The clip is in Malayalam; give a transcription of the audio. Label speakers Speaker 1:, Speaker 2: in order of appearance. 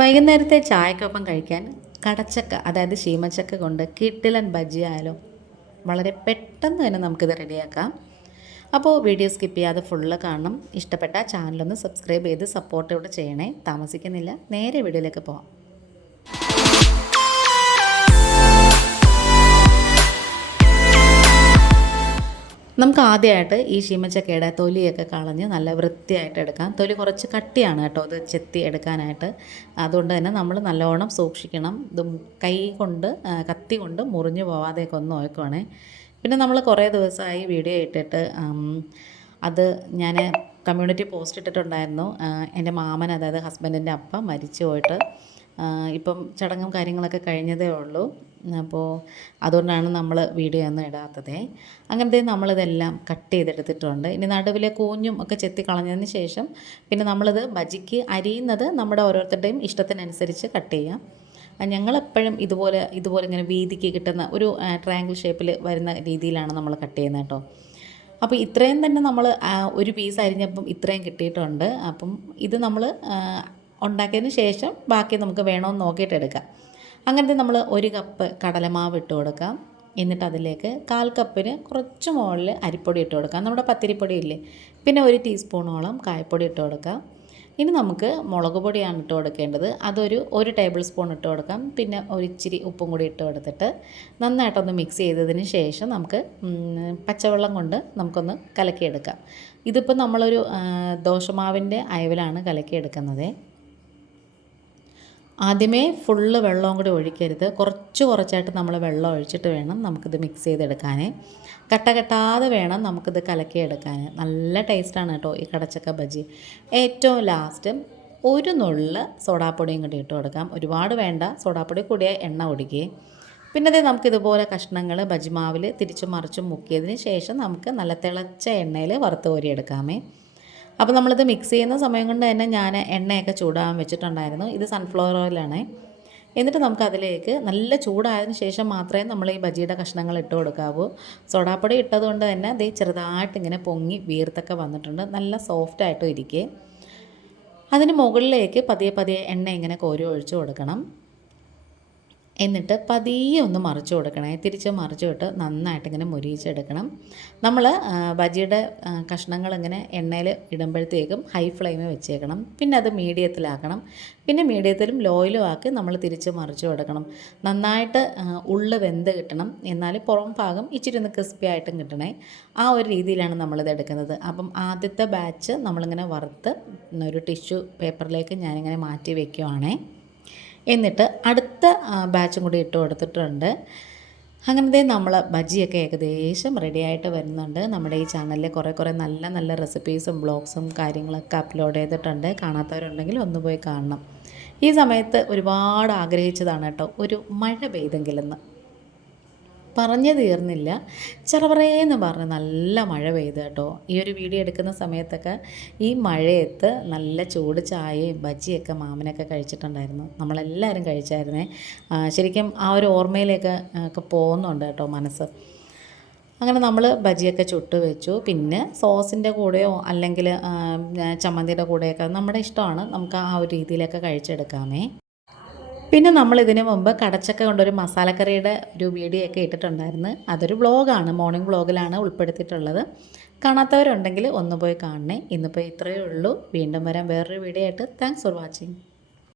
Speaker 1: വൈകുന്നേരത്തെ ചായക്കൊപ്പം കഴിക്കാൻ കടച്ചക്ക അതായത് ശീമച്ചക്ക കൊണ്ട് കിട്ടിലൻ ബജ്ജി ആയാലും വളരെ പെട്ടെന്ന് തന്നെ നമുക്കിത് റെഡിയാക്കാം. അപ്പോൾ വീഡിയോ സ്കിപ്പ് ചെയ്യാതെ ഫുള്ള് കാണണം. ഇഷ്ടപ്പെട്ട ചാനലൊന്ന് സബ്സ്ക്രൈബ് ചെയ്ത് സപ്പോർട്ട് ഇവിടെ ചെയ്യണേ. താമസിക്കുന്നില്ല. നേരെ വീഡിയോയിലേക്ക് പോവാം. നമുക്ക് ആദ്യമായിട്ട് ഈ ഷീമച്ചക്കയുടെ തൊലിയൊക്കെ കളഞ്ഞ് നല്ല വൃത്തിയായിട്ട് എടുക്കാം. തൊലി കുറച്ച് കട്ടിയാണ് കേട്ടോ അത് ചെത്തി എടുക്കാനായിട്ട്. അതുകൊണ്ട് തന്നെ നമ്മൾ നല്ലോണം സൂക്ഷിക്കണം. ഇത് കൈ കൊണ്ട് കത്തി കൊണ്ട് മുറിഞ്ഞു പോവാതെയൊക്കെ ഒന്ന് നോക്കുവാണേ. പിന്നെ നമ്മൾ കുറേ ദിവസമായി വീഡിയോ ഇട്ടിട്ട് അത് ഞാൻ കമ്മ്യൂണിറ്റി പോസ്റ്റ് ഇട്ടിട്ടുണ്ടായിരുന്നു. എന്റെ മാമൻ അതായത് ഹസ്ബൻഡിന്റെ അപ്പ മരിച്ചു പോയിട്ട്. ഇപ്പം ചടങ്ങും കാര്യങ്ങളൊക്കെ കഴിഞ്ഞതേ ഉള്ളൂ. അപ്പോൾ അതുകൊണ്ടാണ് നമ്മൾ വീഡിയോ ഒന്നും ഇടാത്തത്. അങ്ങനത്തെ നമ്മളിതെല്ലാം കട്ട് ചെയ്തെടുത്തിട്ടുണ്ട്. ഇനി നടുവിലെ കൂഞ്ഞും ഒക്കെ ചെത്തി കളഞ്ഞതിന് ശേഷം പിന്നെ നമ്മളിത് ബജിക്ക് അരിയുന്നത് നമ്മുടെ ഓരോരുത്തരുടെയും ഇഷ്ടത്തിനനുസരിച്ച് കട്ട് ചെയ്യാം. ഞങ്ങളെപ്പോഴും ഇതുപോലെ ഇതുപോലെ ഇങ്ങനെ വീതിക്ക് കിട്ടുന്ന ഒരു ട്രയാങ്കിൾ ഷേപ്പിൽ വരുന്ന രീതിയിലാണ് നമ്മൾ കട്ട് ചെയ്യുന്നത് കേട്ടോ. അപ്പോൾ ഇത്രയും തന്നെ നമ്മൾ ഒരു പീസ് അരിഞ്ഞപ്പം ഇത്രയും കിട്ടിയിട്ടുണ്ട്. അപ്പം ഇത് നമ്മൾ ഉണ്ടാക്കിയതിന് ശേഷം ബാക്കി നമുക്ക് വേണമെന്ന് നോക്കിയിട്ട് എടുക്കാം. അങ്ങനത്തെ നമ്മൾ ഒരു കപ്പ് കടലമാവ് ഇട്ട് കൊടുക്കാം. എന്നിട്ട് അതിലേക്ക് കാൽ കപ്പിന് കുറച്ച് മുകളിൽ അരിപ്പൊടി ഇട്ട് കൊടുക്കാം. നമ്മുടെ പത്തിരിപ്പൊടി ഇല്ലേ? പിന്നെ ഒരു ടീസ്പൂണോളം കായപ്പൊടി ഇട്ട് കൊടുക്കാം. ഇനി നമുക്ക് മുളക് പൊടിയാണ് ഇട്ട് കൊടുക്കേണ്ടത്. അതൊരു ഒരു ടേബിൾ സ്പൂൺ ഇട്ട് കൊടുക്കാം. പിന്നെ ഒരിച്ചിരി ഉപ്പും കൂടി ഇട്ട് കൊടുത്തിട്ട് നന്നായിട്ടൊന്ന് മിക്സ് ചെയ്തതിന് ശേഷം നമുക്ക് പച്ചവെള്ളം കൊണ്ട് നമുക്കൊന്ന് കലക്കിയെടുക്കാം. ഇതിപ്പോൾ നമ്മളൊരു ദോശമാവിന്റെ അയവിലാണ് കലക്കിയെടുക്കുന്നത്. ആദ്യമേ ഫുള്ള് വെള്ളവും കൂടി ഒഴിക്കരുത്. കുറച്ച് കുറച്ചായിട്ട് നമ്മൾ വെള്ളം ഒഴിച്ചിട്ട് വേണം നമുക്കിത് മിക്സ് ചെയ്തെടുക്കാൻ കട്ട കെട്ടാതെ വേണം നമുക്കിത് കലക്കിയെടുക്കാൻ നല്ല ടേസ്റ്റാണ് കേട്ടോ ഈ കടച്ചക്ക ബജി ഏറ്റവും ലാസ്റ്റ് ഒരു നുള്ള് സോഡാപ്പൊടിയും കൂടി ഇട്ട് കൊടുക്കാം. ഒരുപാട് വേണ്ട സോഡാപ്പൊടി കൂടിയ എണ്ണ ഒടിക്കുകയും പിന്നെ അതേ നമുക്കിതുപോലെ കഷ്ണങ്ങൾ ബജിമാവിൽ തിരിച്ചു മറിച്ചും മുക്കിയതിന് ശേഷം നമുക്ക് നല്ല തിളച്ച എണ്ണയിൽ വറുത്ത് കോരിയെടുക്കാമേ. അപ്പോൾ നമ്മളിത് മിക്സ് ചെയ്യുന്ന സമയം കൊണ്ട് തന്നെ ഞാൻ എണ്ണയൊക്കെ ചൂടാൻ വെച്ചിട്ടുണ്ടായിരുന്നു. ഇത് സൺഫ്ലവർ ഓയിലാണ് എന്നിട്ട് നമുക്ക് അതിലേക്ക് നല്ല ചൂടായതിനു ശേഷം മാത്രമേ നമ്മൾ ഈ ബജിയുടെ കഷ്ണങ്ങൾ ഇട്ട് കൊടുക്കാവൂ. സോഡാപ്പൊടി ഇട്ടതുകൊണ്ട് തന്നെ അത് ചെറുതായിട്ട് ഇങ്ങനെ പൊങ്ങി വീർത്തൊക്കെ വന്നിട്ടുണ്ട്. നല്ല സോഫ്റ്റ് ആയിട്ടും ഇരിക്കേ. അതിന് മുകളിലേക്ക് പതിയെ പതിയെ എണ്ണ ഇങ്ങനെ കോരി ഒഴിച്ചു കൊടുക്കണം. എന്നിട്ട് പതിയെ ഒന്ന് മറിച്ചു കൊടുക്കണേ. തിരിച്ച് മറിച്ചു വിട്ട് നന്നായിട്ട് ഇങ്ങനെ മുരിയിച്ചെടുക്കണം. നമ്മൾ ബജിയുടെ കഷ്ണങ്ങൾ ഇങ്ങനെ എണ്ണയിൽ ഇടുമ്പോഴത്തേക്കും ഹൈ ഫ്ലെയിമിൽ വെച്ചേക്കണം. പിന്നെ അത് മീഡിയത്തിലാക്കണം. പിന്നെ മീഡിയത്തിലും ലോയിലും ആക്കി നമ്മൾ തിരിച്ച് മറിച്ചു കൊടുക്കണം. നന്നായിട്ട് ഉള്ളു വെന്ത് കിട്ടണം. എന്നാൽ പുറം ഭാഗം ഇച്ചിരി ഒന്ന് ക്രിസ്പി ആയിട്ടും കിട്ടണേ. ആ ഒരു രീതിയിലാണ് നമ്മളിത് എടുക്കുന്നത്. അപ്പം ആദ്യത്തെ ബാച്ച് നമ്മളിങ്ങനെ വറുത്ത് ഒരു ടിഷ്യൂ പേപ്പറിലേക്ക് ഞാനിങ്ങനെ മാറ്റി വെക്കുവാണേ. എന്നിട്ട് അടുത്ത ബാച്ചും കൂടി ഇട്ട് കൊടുത്തിട്ടുണ്ട്. അങ്ങനത്തെ നമ്മൾ ബജിയൊക്കെ ഏകദേശം റെഡി ആയിട്ട് വരുന്നുണ്ട്. നമ്മുടെ ഈ ചാനലിൽ കുറേ കുറേ നല്ല നല്ല റെസിപ്പീസും ബ്ലോഗ്സും കാര്യങ്ങളൊക്കെ അപ്ലോഡ് ചെയ്തിട്ടുണ്ട്. കാണാത്തവരുണ്ടെങ്കിൽ ഒന്ന് പോയി കാണണം. ഈ സമയത്ത് ഒരുപാട് ആഗ്രഹിച്ചതാണ് കേട്ടോ. ഒരു മഴ പെയ്തെങ്കിലെന്ന്. പറഞ്ഞു തീർന്നില്ല. ചെറുപറയെന്ന് പറഞ്ഞ് നല്ല മഴ പെയ്ത് കേട്ടോ. ഈ ഒരു വീഡിയോ എടുക്കുന്ന സമയത്തൊക്കെ ഈ മഴയത്ത് നല്ല ചൂട് ചായയും ബജിയൊക്കെ മാമനൊക്കെ കഴിച്ചിട്ടുണ്ടായിരുന്നു. നമ്മളെല്ലാവരും കഴിച്ചായിരുന്നേ. ശരിക്കും ആ ഒരു ഓർമ്മയിലേക്ക് ഒക്കെ പോകുന്നുണ്ട് കേട്ടോ മനസ്സ്. അങ്ങനെ നമ്മൾ ബജിയൊക്കെ ചുട്ട് വെച്ചു. പിന്നെ സോസിന്റെ കൂടെയോ അല്ലെങ്കിൽ ചമ്മന്തിയുടെ കൂടെയൊക്കെ നമ്മുടെ ഇഷ്ടമാണ്. നമുക്ക് ആ ഒരു രീതിയിലൊക്കെ കഴിച്ചെടുക്കാമേ. പിന്നെ നമ്മൾ ഇതിന് മുമ്പ് കടച്ചക്ക കൊണ്ടൊരു മസാലക്കറിയുടെ ഒരു വീഡിയോ ഒക്കെ ഇട്ടിട്ടുണ്ടായിരുന്നു. അതൊരു വ്ളോഗാണ് മോർണിംഗ് വ്ളോഗിലാണ് ഉൾപ്പെടുത്തിയിട്ടുള്ളത്. കാണാത്തവരുണ്ടെങ്കിൽ ഒന്ന് പോയി കാണണേ. ഇന്നിപ്പോൾ ഇത്രയേ ഉള്ളൂ. വീണ്ടും വരാം വേറൊരു വീഡിയോ ആയിട്ട്. Thanks for watching